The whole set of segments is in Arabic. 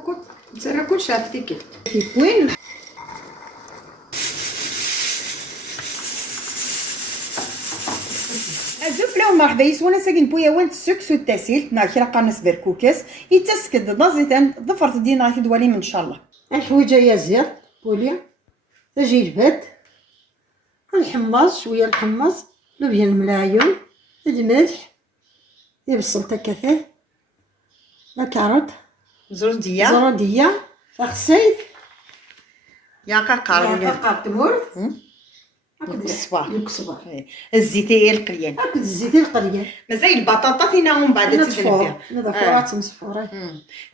كوكوط ترى كلشي عرفتي كيف وين زوف لهم مرحبا يسوانا ساكن بويا وانت السكس والتاسيل ناكي قنص بركوكاس يتسكد ضازيتان ضفرت دينا كدوالي من شاء الله الحويجه يا زير بوليا تجي البات الحماص شويه الحماص لوبيا الملايون الملح يبصل تكاثاه لا كاروت زروديه فخسيت يا قرقر يا قرقر تمور الصباح الزيتيه القليان هاك الزيت القليان مازال البطاطا فينا من بعد تدبر فورات مصفورات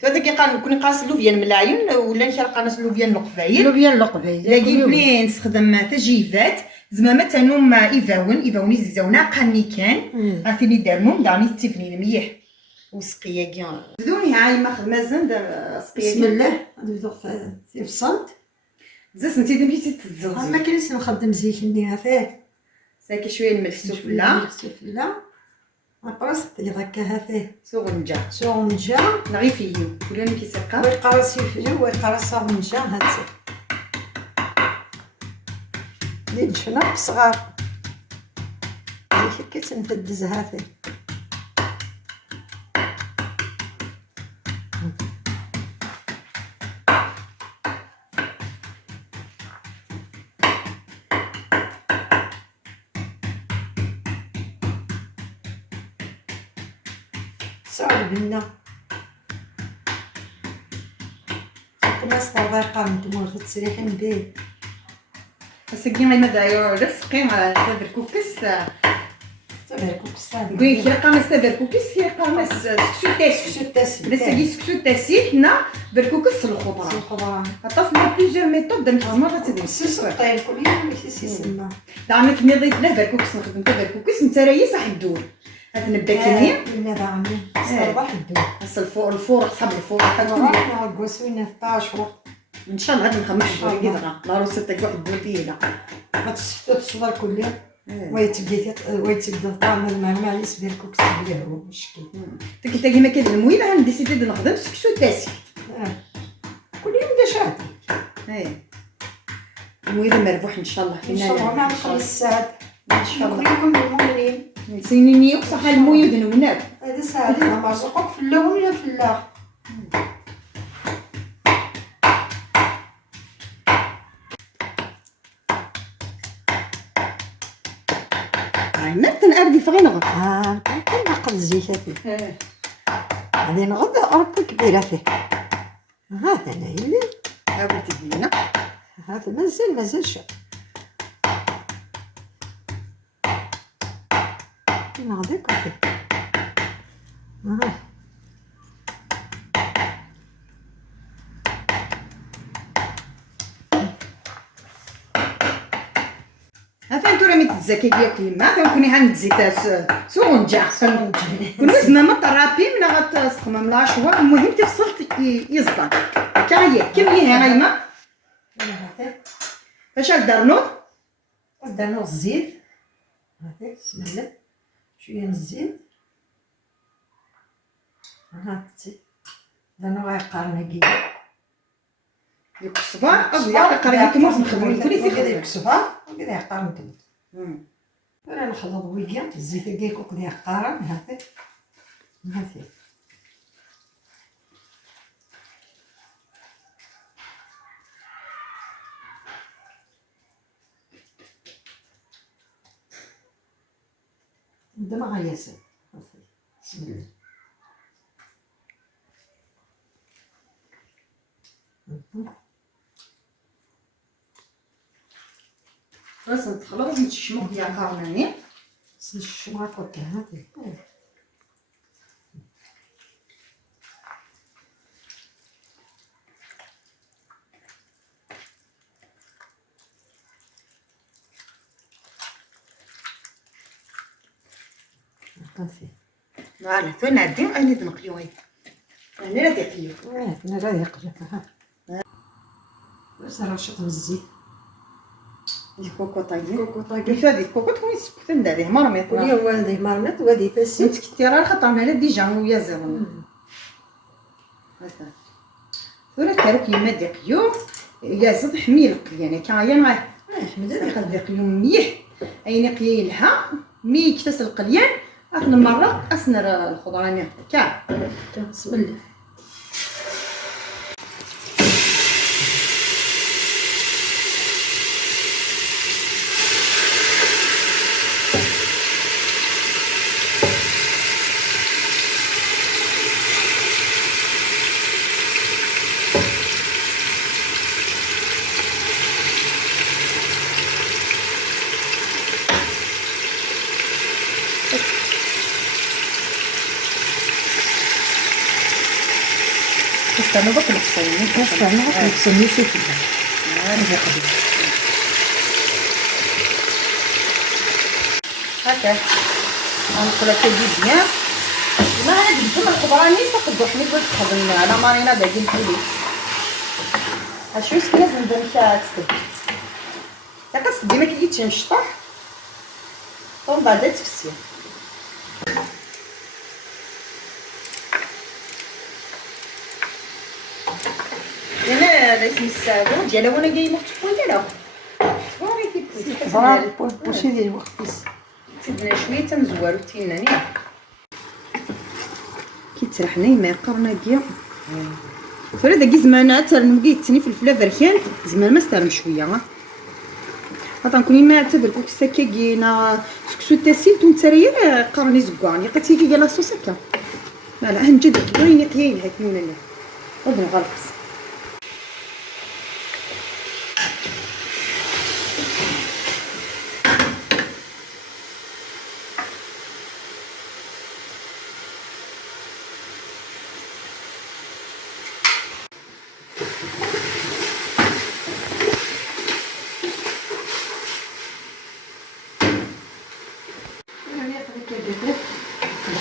هذا كي نكون قاص لوبيا الملايون ولا نشرق لوبيا القبايل لوبيا القبايل لاقي بلي نستخدم تجيفات زعما تنوم ايفاون زيزونا قاني كان عرفتي دارمهم داني تيفني مليح وسقيه كاع بدوني هاي مازال سقيه بسم الله نبدو في الصمت زاس انت دمتي تتزوجي ما كاينش نخدم زيكني فيه ساكي شويه الملح السفله ابرس هكا فيه سورنجا نغي فيه ولا كيسقى ويقرص يفجر ويقرص سورنجا هاتي اللي جفنا صغار هيك كتنفدز هاتي صعب بنا كما صدر قام تمور تسريحين به ساكي ما دايو رزقي مع الكوكس قولي كي قامس بركوكس كي قامس سكسو تاسي بس كي سكسو تاسي هنا بركوكس الخضره عطاف ما بليزيور ميثود دام كيما غتدير طيب كل يوم ماشي سما دعنا كمي ضيت له بركوكس نخدم بركوكس نتا راهي صح الدور هاد نبدا كني لا دعمي صباح الدور بس الفور صحاب الفور انا غوسوينا 16 ان شاء الله غادي نخمم الدور كيدغا لا روسه تاع واحد الدور ديالها غتشفتو الصدر كل يوم ويتبدا طعم الماء يسبر كوكس بليه هو مشكل قلت لك كيما كاين المويله غنديسيدي نخدم سكسو تاسي كل يوم داشاتي المويله مربوح ان شاء الله ان شاء الله مع خمس ساعات ان شاء الله كلكم المؤمنين سينيني يقصح المويه ذنونات هذا ساعات مرزقك في اللون ولا في الاخر ما تنأردي فغينغ نقد الزيتاتي غادي نغض ربي كبيره فيه هذا انا اللي هاو تدينا هذا مازال شاب نغضيك فيه هذا نتورا ميت الزكي ديالك ما كنكوني هنتزيت سونجا كنا زعما طرابي من غتستخدم لا شوا المهم تفصل يصدر كاهي كميه غايمه فاش درنا الزيت هذاك بسم الله شويه من الزيت هاتي درنا غيقارنا كيكا ديك الصباع او يا قريبه كما نخدموا كلي في ديك الصباع وكذا يقارن كنت انا نخلط ويكيا الزيت كيكو كذا يقارن هاتي نبدا مع ياسر بسم الله بس نتخلط نتشمق يا قرناني نشمع كوكا هاتي فوالا ثنا عندي غادي نقليو انا راه ديقليو انا راه يقلب بس راه شط من الزيت الكوكو طايين كيف هذه الكوكو تكون سكوت ندير مرميط كل يوم هذه مرميط وهذه فاسي انت كنتي راه خطرنا على ديجا ويا زيرو مثلا ولا تروك يما دقيو يا زد حميل قليان كايا نغاه حمد هذا يقد دقيو مليح اين قيلها مي كتس القليان اخن مرة اسنر الخضراني كاع بسم الله. استنى بطل الصيني استنى نقسم شوفي هكا غنقول لك بيان ما هاد الجمع الخضراني تقدو حميد باش تخدم على مارينا داكين الحليب اشوف لازم ندير فيها تسد تقص ديما كي تنشطح ومن بعد تفسي انا اسم السادو ديال وانا جاي مختفون لا صافي كيف صافي واش يدير وقت تبنا شويه تنزوارو تيناني كيترحني ما يقرنا كيا فرا داكي زمانات نبغي تني في الفلا بركان زمان ما استرم شويه هذا نكون ما اعتبر كنت سكاكينا سكسو تاسيل تونتريا قرني زكواني قلتي كي لا صوصكا لا هنجد وين قيين هكنونا لا ودنا غلط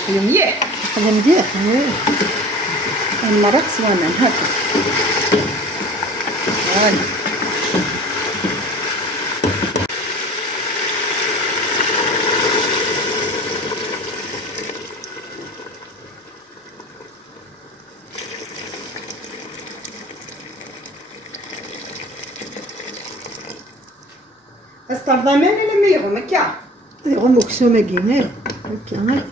مليح خلي مليح المرق سوانا هكا هاني استرضى ماني لما يغم هكا يغم مكسومه كينا هكا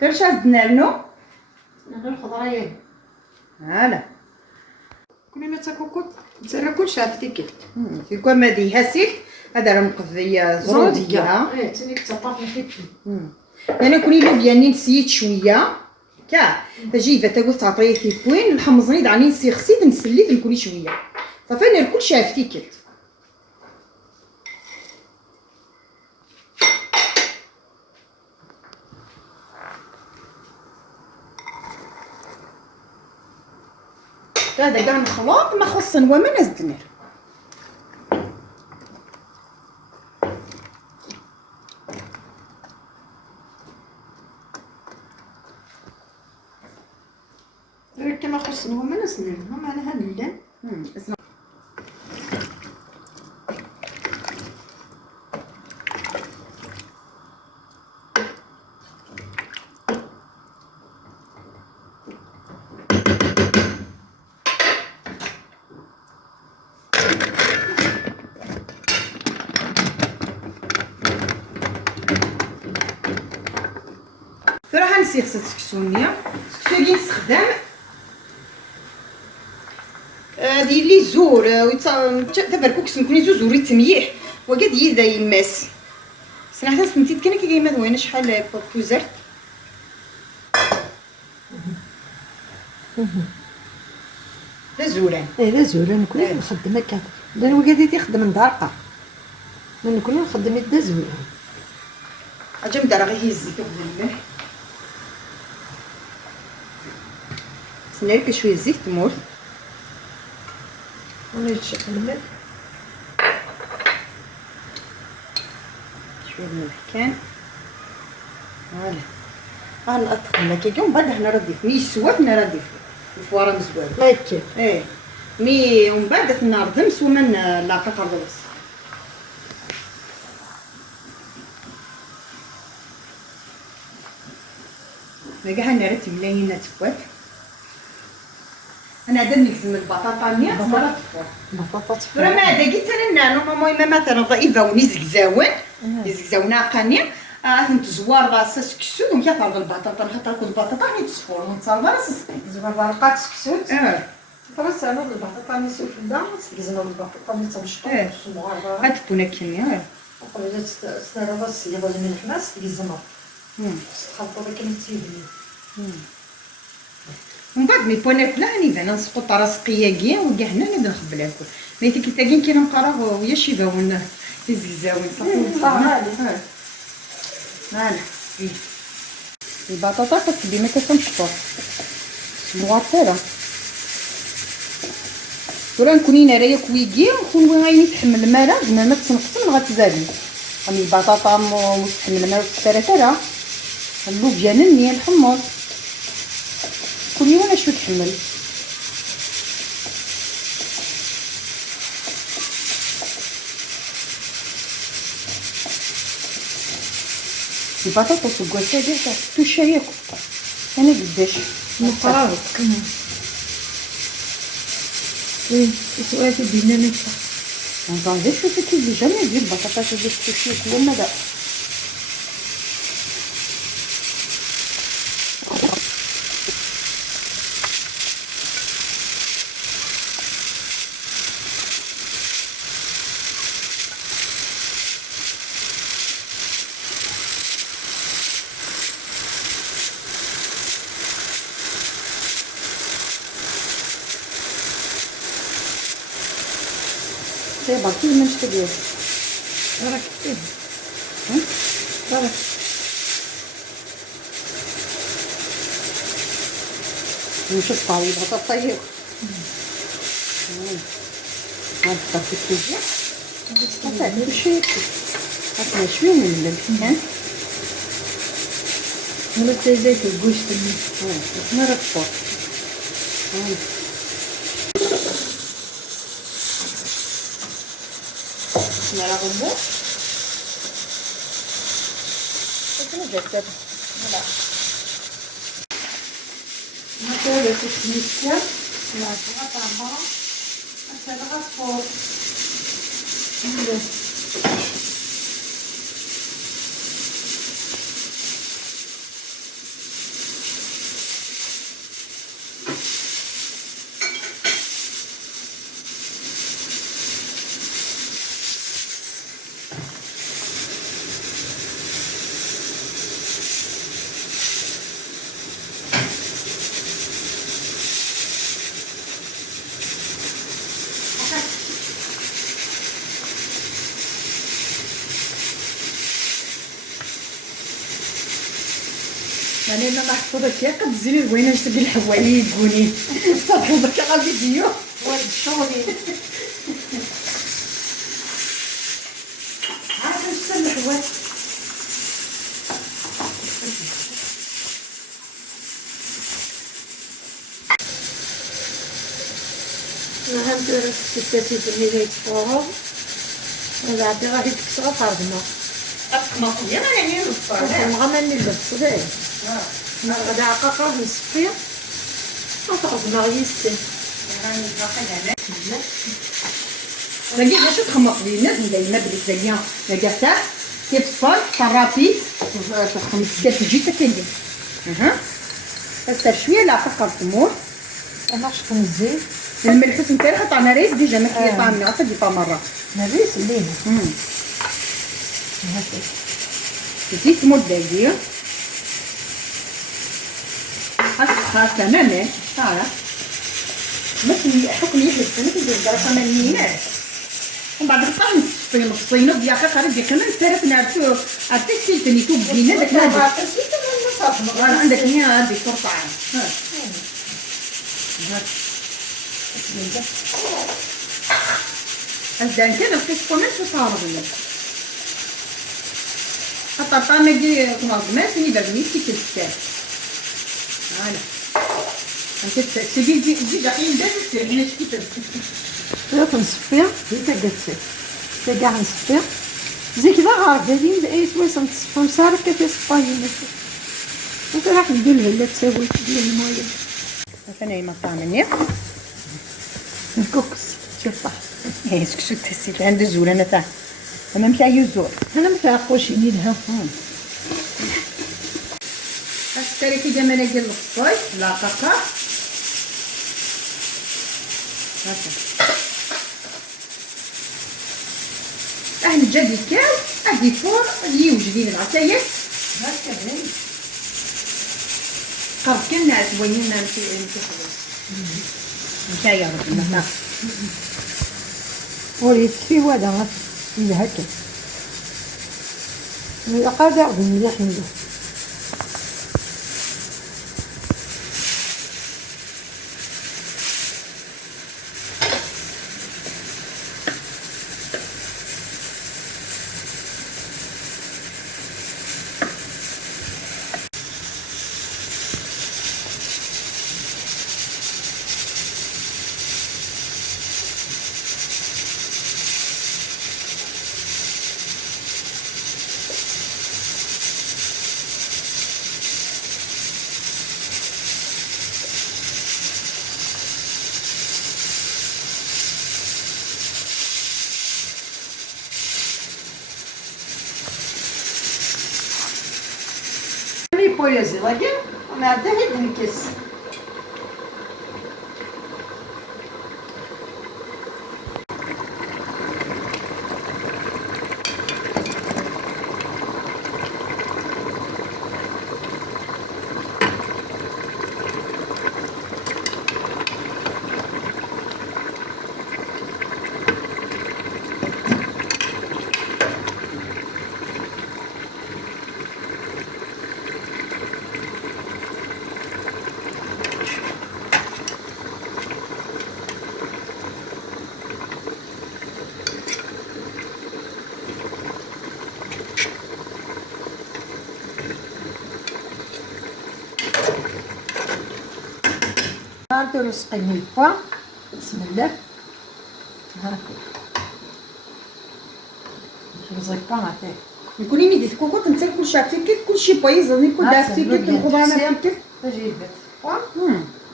درش زدنا لنو غير خضرايا هلا كل ما تاكل تزرع كلشي عرفتي كيكون ما دي هاسيل هذا راه مقضيه زروديه تاني كتطاف فيك انا كوني لو بياني نسيت شويه كاع تجي تقول تعطيه في وين نحمصني دعني نسيخسيد نسليت نكوني شويه صافي انا كلشي عرفتي كلت هذا كاع نخلط ما خص نوا ما نزدنر كما خصنا هما ناس نرمو معناها اللان راح نسيخ السكسونيه السكسو كي نستخدم دير لي زور تبركوك سمكوني زوز وريت مليح وقاد يدا يماس سنحت سنتيت كان كي كيما وين شحال بوزرت لا زوران لا زوره نكون نخدم هكا لان وقادي يخدم ندارقه ما نكون نخدم يدا زوره اجا مدار غير الزيت وخدم سنالك شويه زيت تمور وانا يتشق الماء شويه الملح كان فوالا غنطخ كي ومن بعد حنا نضيف مي يسوى حنا نضيف الفواره مزوال لا يكفي مي ومن بعد حنا نردمس وما نلاقي قرضوس كاع نرتب ملايين تبوات. انا عاد نكزم البطاطا نيا صبرت بطاطا راه ما عاد قلت انا المهم مثلا ضعيفه ونزكزاون يزكزاونا قاني نتزوار راسا سكسو دونك يفرض البطاطا نحط لكم البطاطا حيت تصفر ونتصال راس زعما برقات سكسوت اه خلاص انا البطاطا اللي سوفدا استلزمنا البطاطا اللي تمشطو صغار هاد تكون كيميا وقبل تستنى بس يبغى من الحماس تلزمها تخلطوا داك التيبني ومن بعد مي بونيت لا راني انا نسقط راسقيه كاع وكاع هنا نبدا نخبل لكم مي تي كاين كي نقرا ويا شي باون يزكزاون صافي فوالا البطاطا كتبي ما كتمشطوش مغطيره ورا نكون انايا كويكي ونكون غايني تحمل الماء زعما ما تسنقسم غتزادي راني البطاطا مستحمل الماء والسرسره اللوبيا نني الحمص كل يوم انا شو تحمل البطاطا والكواسه ديال توشايكو انا قداش مقراوك وين سؤالي بينا نفسك نظن شو تكي جامي ديال البطاطا ديال توشايكو ولا لا طيب كل ما نشتري راك كيف راك نشوف طاوي البطاطا هي هاد الطاوي الكوزية هاد شوية هاد شوية من اللبن ولا تزيت الجوش تمي بس ما رفض نرى غبو شنو جات هذا مثلا تسميتها لا طعمها مثلا غصفور يعني انا محفوظه كي قد زين وين نشتري الحوايج يقوني صافي برك غادي ديو ولد شغلي عاد نشتري الحوايج فهمت راه الستاتي في اللي يتفوهم وبعد غادي تكسرها فرضنا اقمص ديال يعني نصفر نغمى نلبس غير غدا عقاقه نصفي وفرضنا غيستي راني باقي هنا راني باش تخمط لي الناس دايما بلي زيان لا كاع كيفصل طرابيس تخمس ديال تجي تكلي بس شويه لا فقط التمور انا شكون الزيت الملح نتاعي حط على ريس ديجا ما كاين طعم عطا دي با مره نبيس الليل زيت مدجي خاص تماما صافي مثل حكم يحس مثل الدراسه مالينات ومن بعد الطعم في الصينه ديالك قريب ديك كمان سيرت نعرفو عرفتي سيلتني توبينا داك انا عندك هنا هذه قرطعه هذا كده في كمان في صاروا حتى طعم يجي ما سني بغني كي تسكر هلا انت تجي دي دحين ده هنا شكي ياك نصفيها هي تقدسي كاع نصفيها زي كذا غارب هذه اي سويس نصفو سارك كيف يصفاي انت راح تدير لها لا تسوي ديال المويه مثلا ما طعمني الكوكس شوف ايه سكسو تحسيت عنده زول انا تاع انا متاع يزور انا ما تعقوش نديرها السكري كي جا مناقي الصوي لا قطع هكا اهل جدي كاو ادي فور اللي يوجدين العتاية هكا باين قرب كنا توينينا في مشايا ربي ما وريت في ودا اللي هكا قاعدة أخذ مليح عنده بوليزي لكن ما عندها هيك نكس هانتو لصقيني البا بسم الله هاكا نخرج با هاكا نكوني ميدي كوكو تنسى كل شيء كل شيء بايظ نكون داك فيك الخضره انا فيك تجي البيت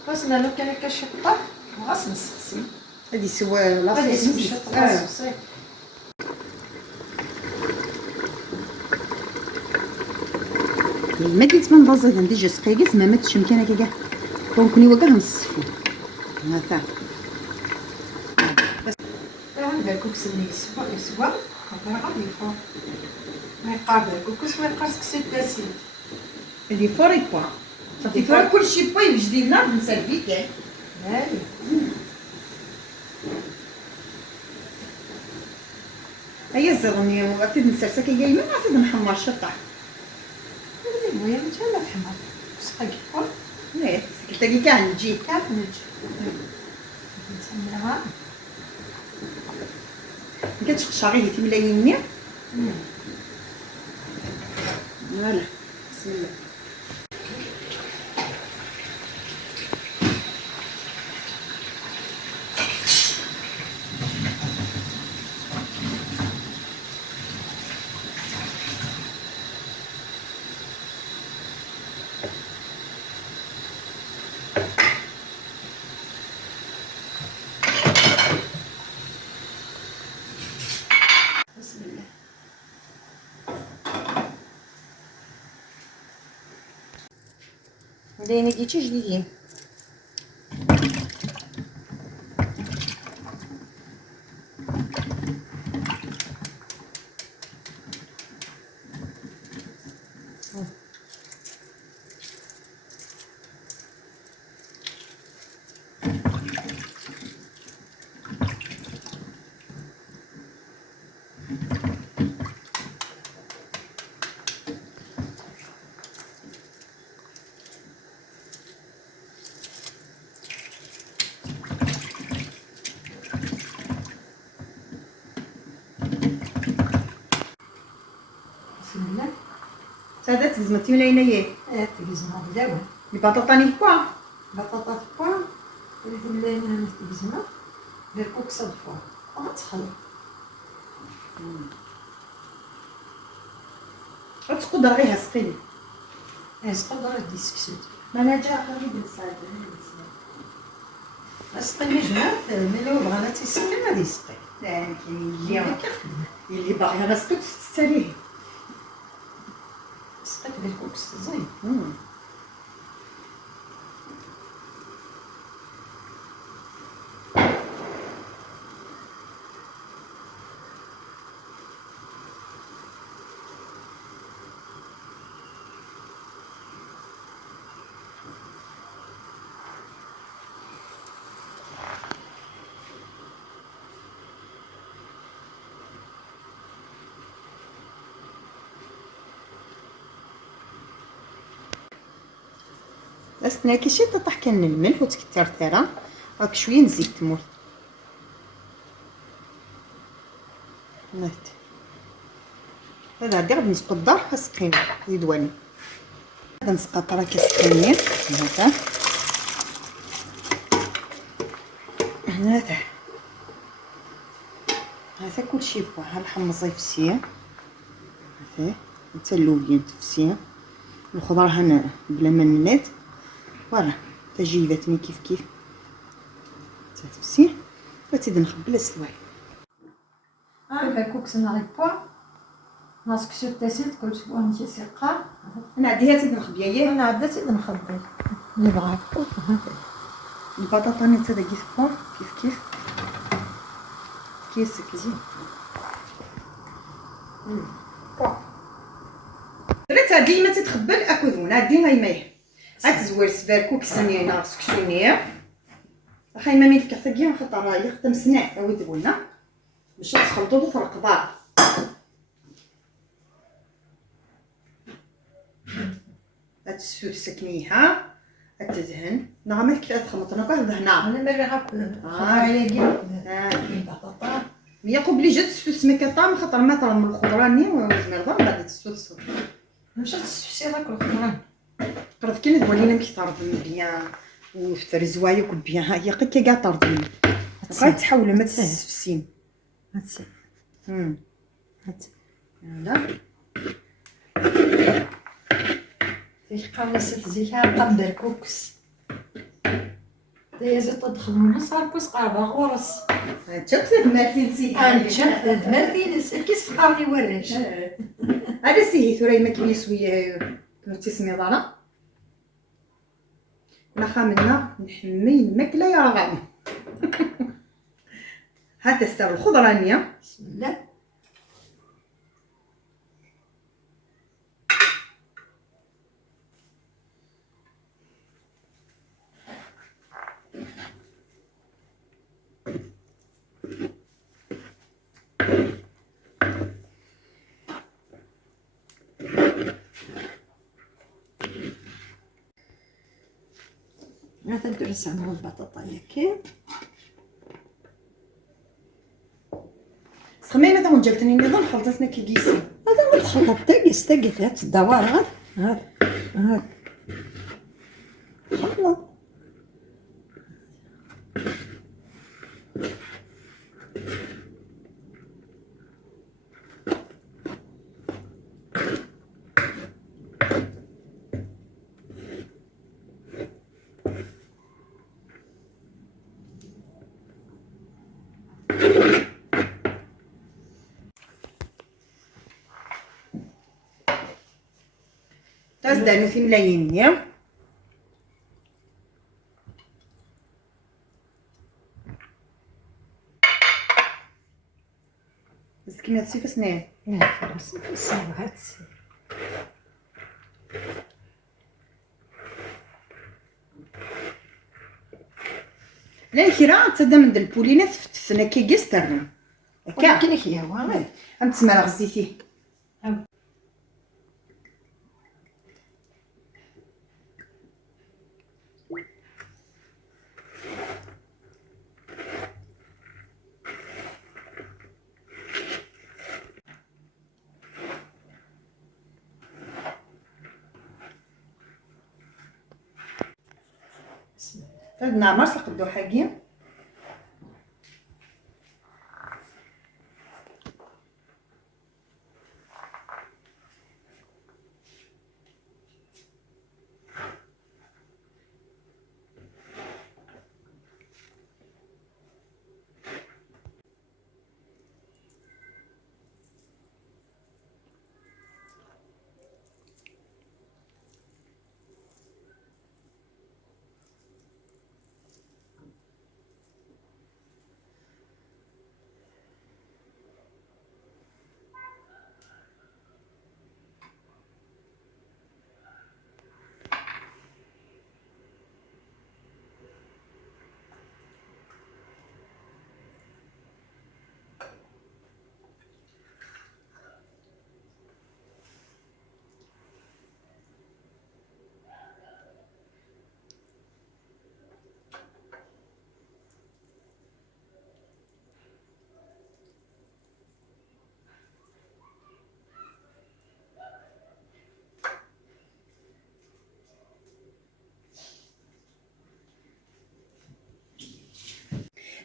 غسلنا لو كان كشطه وغسل السقسي هذه سوا لا غادي نمشي السقسي ما ديت من بازا عندي جا سقيقس ما ماتش مكانك كاع كونكوني وكاع نصفو هذا هذا الكوكس اللي يسوى هذا غادي يفور ما يقابل الكوكس ما يبقاش كسيت داسين اللي فوري با صافي فور كل شيء با يوجدي لنا نسربي كاع هاي هيا الزغني واكيد نسرسك هي ما عرفت نحمر شطح المهم جانا الحمر سقيق با ايه تلقي كاع نجي كاع نجي نسميها كتقشعي هي تملايني فوالا بسم الله بسم الله داينا ديتي جديدين بسم الله سادات زمتي ملاينه هي تقزنا بداوة البطاطا با بطاطا فوا اللي تملاينا هنا تقزنا دير كوكس الفوا غتخلط تقدر غير سقيني يسقط راه ديسكسيوت ما انا جا قريب الصاد اسقي جمعت ملي هو بغا لا تيسقي ما يسقي لا كاين اللي اللي كيخدم اللي باغي راسك تستريه. سقيت بالكوكس زين استنى كي شي تطيح كان الملح وتكثر ثرى هاك شويه نزيد تمر نات هذا غادي غادي نسقط الدار اسقيو زيدواني غادي نسقط راه كيسقيني هذا هذا هذا كلشي بوحه الحمصي فسيه هذا حتى اللوبيا تفسيه الخضره هنا بلا ما ننات فوالا تجيباتني كيف كيف تفسيه وتزيد نخبل السوايع. الكوكس نغيب بوا ناسك سو تاسيت كل شيء نجي سيقا انا عندي تزيد نخبيها ياك انا عاد تزيد نخبي اللي بغا البطاطا نتا داكي فوا كيف كيف كيسك زين درت هادي ما تتخبل اكوذون هادي غاي مايه غتزوير سباركو كسنينا سكسونير واخا ما مين فكحت كيا خاطر يخدم سناع او يدبولنا باش تخلطو في القبار هتسفر سكنيها هتدهن نعمل كيف تخلط انا بعد دهنا انا ما غاك هاي كي البطاطا هي قبلي جات تسفر سمكه طعم خاطر ما طعم الخضراني وزمر ضرب غادي تسفر مشات تسفسي داك الخضران قرب كاين تقولي لنا كي طرد بيان وفتر زوايا بيان ها هي قد كاع طردين بقات تحاول ما تسفسين هاتسي هاتسي هذا فيش قامست زيها قدر كوكس دايزة تدخل ونص هاكوس قاربة غورس تشوف مارتين سي نشد مرتين كيس قارني وراش هذا سي ثوري ما كيس ويا تسمي ضانا نخا منا نحمي الماكله يا رغم هذا السر الخضرانيه بسم الله غادي ندرس عنهم البطاطا ياكي سخمينا تا جبتني نظام خلطتنا كي كيسي هذا ما تخلط تاقيس تاقيت هاد الدوار هاد خلط تزدانو في ملايين يا بس كيما تسيف سنين خلاص الساعة هاتسي لا الكرا تصدى من البولينات فتسنا كي قسترنا ولكن هي واعر ام تسمى غزيتي فهدنا مرسق الدو حاجين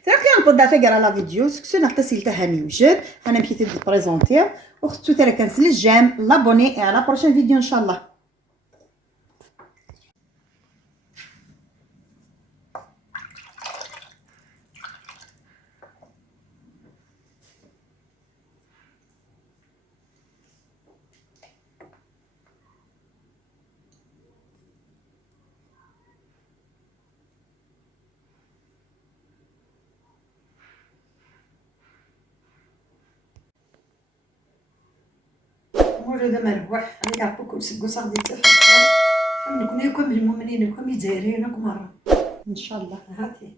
تراكي نقدر تقرا لا فيديو سكسو نغتسل تهاني وجد انا مشيت بريزونتير اختو ترى كنسل الجيم لابوني على بروشين فيديو ان شاء الله. موجودة مربوح أنا يعطوكم سقو صاغدي تفكر نكون يكون المؤمنين يكون يزايرين مرة ان شاء الله. هاتي